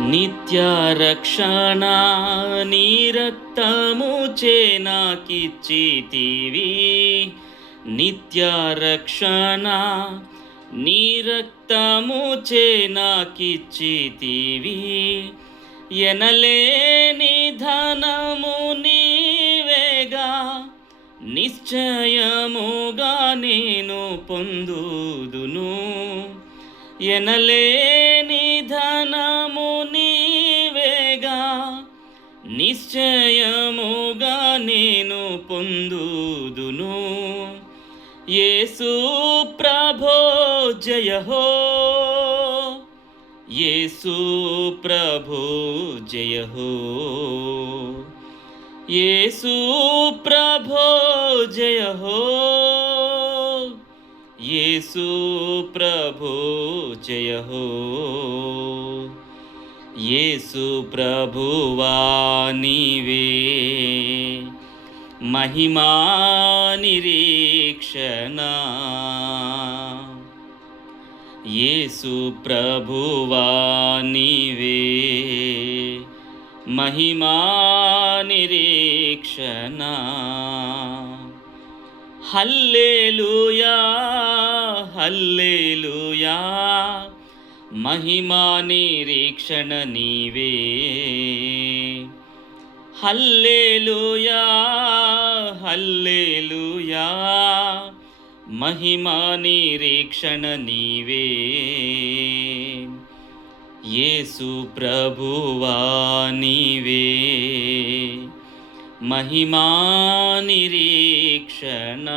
నిత్య రక్షణ నీ రక్తము చే నాకిచ్చితివి. నిత్య రక్షణ నీ రక్తము చే నాకిచ్చితివి. ఎనలేని ధనము నీవేగా, నిశ్చయముగా నేను పొందుదును. ఎనలేని ధనము నీవేగా, నిశ్చయముగా నేను పొందుదును. యేసు ప్రభో జయ హో, యేసు ప్రభో జయ హో, యేసు ప్రభో జయ హో, యేసు ప్రభో జయ హో. యేసు ప్రభువా నీవే మహిమా నిరీక్షణ. యేసు ప్రభువా నీవే మహిమా నిరీక్షణ. హల్లెలూయా హల్లెలూయా, మహిమా నిరీక్షణ నీవే. హల్లెలూయా హల్లెలూయా, మహిమా నిరీక్షణ నీవే. యేసు ప్రభువా నీవే మహిమా నిరీక్షణ.